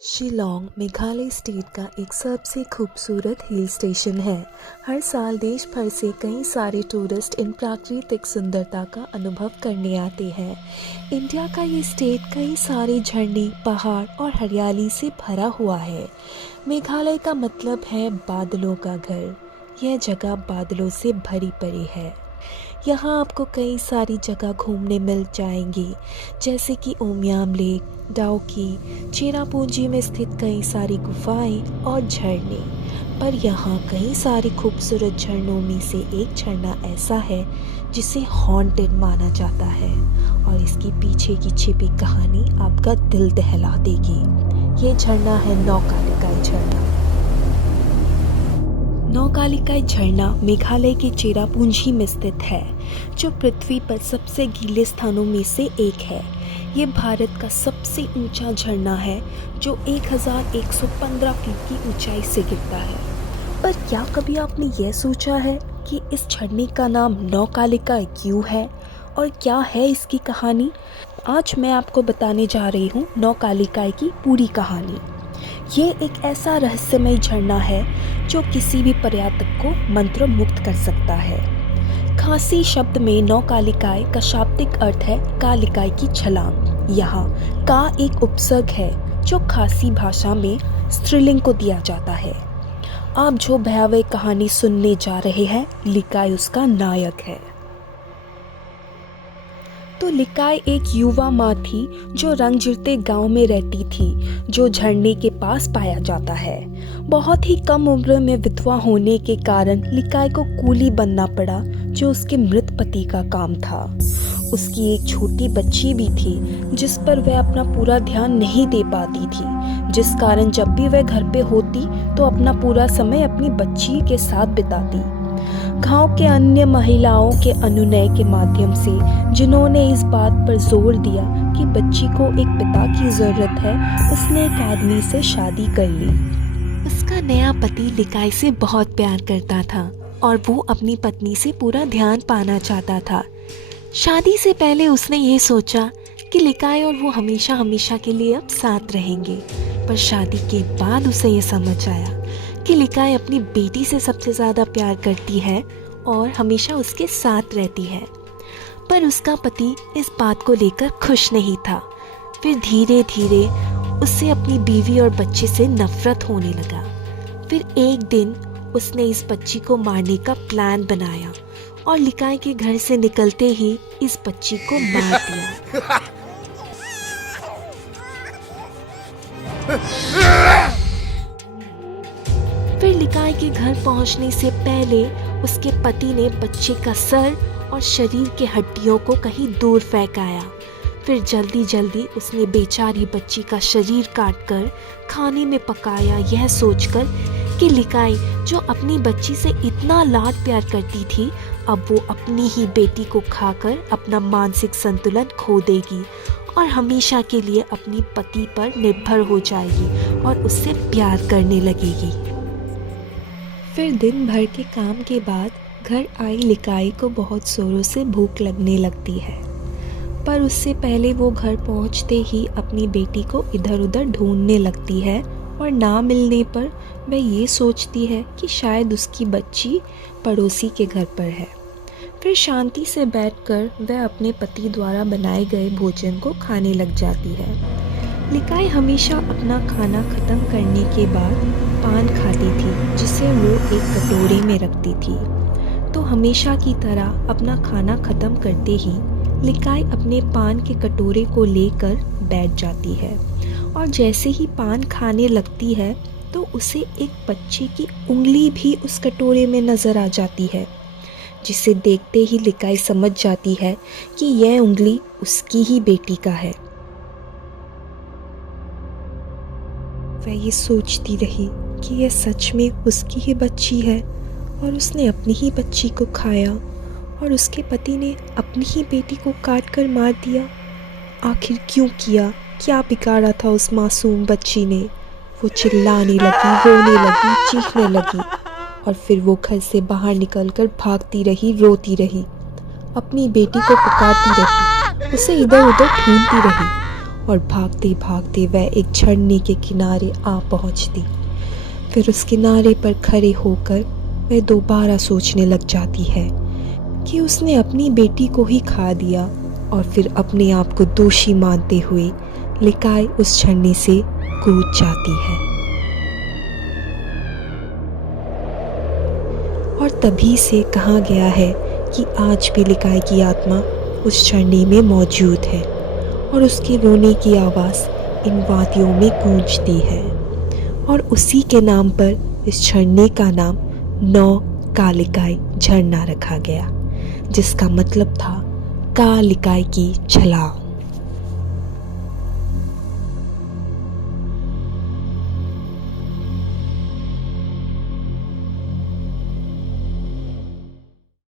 Shillong Meghalaya state का एक सबसे खूबसूरत हिल स्टेशन है। हर साल देश भर से कई सारे टूरिस्ट इन प्राकृतिक सुंदरता का अनुभव करने आते हैं। इंडिया का ये स्टेट कई सारे झरने, पहाड़ और हरियाली से भरा हुआ है। मेघालय का मतलब है बादलों का घर। यह जगह बादलों से भरी पड़ी है। यहाँ आपको कई सारी जगह घूमने मिल जाएंगी, जैसे कि उमियाम लेक, डाउकी, चेरापूंजी में स्थित कई सारी गुफाएं और झरने। पर यहाँ कई सारे खूबसूरत झरनों में से एक झरना ऐसा है जिसे हॉन्टेड माना जाता है और इसके पीछे की छिपी कहानी आपका दिल दहला देगी। ये झरना है नौकालिकाई झरना। नौकालिकाई झरना मेघालय के चेरापूंजी में स्थित है, जो पृथ्वी पर सबसे गीले स्थानों में से एक है। ये भारत का सबसे ऊंचा झरना है, जो 1115 फीट की ऊंचाई से गिरता है। पर क्या कभी आपने यह सोचा है कि इस झरने का नाम नौकालिकाई क्यों है और क्या है इसकी कहानी? आज मैं आपको बताने जा रही हूँ नौकालिकाई की पूरी कहानी। ये एक ऐसा रहस्यमय झरना है जो किसी भी पर्यटक को मंत्रमुग्ध कर सकता है। खासी शब्द में नौकालिकाई का शाब्दिक अर्थ है कालिकाई की छलांग। यहाँ का एक उपसर्ग है जो खासी भाषा में स्त्रीलिंग को दिया जाता है। आप जो भयावह कहानी सुनने जा रहे हैं, लिकाई उसका नायक है। तो लिकाई एक युवा माँ थी जो रंगजिरते गांव में रहती थी, जो झरने के पास पाया जाता है। बहुत ही कम उम्र में विधवा होने के कारण लिकाई को कूली बनना पड़ा, जो उसके मृत पति का काम था। उसकी एक छोटी बच्ची भी थी जिस पर वह अपना पूरा ध्यान नहीं दे पाती थी, जिस कारण जब भी वह घर पे होती तो अपना पूरा समय अपनी बच्ची के साथ बिताती। गांव के अन्य महिलाओं के अनुनय के माध्यम से, जिन्होंने इस बात पर जोर दिया कि बच्ची को एक पिता की जरूरत है, उसने एक आदमी से शादी कर ली। उसका नया पति लिकाई से बहुत प्यार करता था और वो अपनी पत्नी से पूरा ध्यान पाना चाहता था। शादी से पहले उसने ये सोचा कि लिकाई और वो हमेशा हमेशा के लिए अब साथ रहेंगे। पर शादी के बाद उसे ये समझ आया कि लिकाई अपनी बेटी से सबसे ज़्यादा प्यार करती है और हमेशा उसके साथ रहती है। पर उसका पति इस बात को लेकर खुश नहीं था। फिर धीरे धीरे उससे अपनी बीवी और बच्चे से नफरत होने लगा। फिर एक दिन उसने इस बच्ची को मारने का प्लान बनाया और लिकाई के घर से निकलते ही इस बच्ची को मार दिया। फिर लिकाई के घर पहुंचने से पहले उसके पति ने बच्चे का सर और शरीर के हड्डियों को कहीं दूर फेंकाया। फिर जल्दी जल्दी उसने बेचारी बच्ची का शरीर काटकर खाने में पकाया, यह सोचकर कि लिकाई जो अपनी बच्ची से इतना लाड प्यार करती थी, अब वो अपनी ही बेटी को खाकर अपना मानसिक संतुलन खो देगी और हमेशा के लिए अपनी पति पर निर्भर हो जाएगी और उससे प्यार करने लगेगी। फिर दिन भर के काम के बाद घर आई लिकाई को बहुत जोरों से भूख लगने लगती है। पर उससे पहले वो घर पहुंचते ही अपनी बेटी को इधर उधर ढूंढने लगती है और ना मिलने पर वह ये सोचती है कि शायद उसकी बच्ची पड़ोसी के घर पर है। फिर शांति से बैठकर वह अपने पति द्वारा बनाए गए भोजन को खाने लग जाती है। लिकाई हमेशा अपना खाना खत्म करने के बाद पान खाती थी, जिसे वो एक कटोरे में रखती थी। तो हमेशा की तरह अपना खाना खत्म करते ही लिकाई अपने पान के कटोरे को लेकर बैठ जाती है और जैसे ही पान खाने लगती है तो उसे एक बच्चे की उंगली भी उस कटोरे में नज़र आ जाती है, जिसे देखते ही लिकाई समझ जाती है कि यह उंगली उसकी ही बेटी का है। वह ये सोचती रही कि यह सच में उसकी ही बच्ची है और उसने अपनी ही बच्ची को खाया और उसके पति ने अपनी ही बेटी को काट कर मार दिया। आखिर क्यों किया? क्या बिगाड़ा था उस मासूम बच्ची ने? वो चिल्लाने लगी, रोने लगी, चीखने लगी और फिर वो घर से बाहर निकलकर भागती रही, रोती रही, अपनी बेटी को पुकारती रही, उसे इधर उधर ढूंढती रही और भागते भागते वह एक झरने के किनारे आ पहुंचती। फिर उस किनारे पर खड़े होकर वह दोबारा सोचने लग जाती है कि उसने अपनी बेटी को ही खा दिया, और फिर अपने आप को दोषी मानते हुए लिकाई उस झरने से कूद जाती है। और तभी से कहा गया है कि आज भी लिकाई की आत्मा उस झरने में मौजूद है और उसके रोने की आवाज़ इन वादियों में गूंजती है। और उसी के नाम पर इस झरने का नाम नौ कालिकाई झरना रखा गया, जिसका मतलब था कालिकाई की छलाव।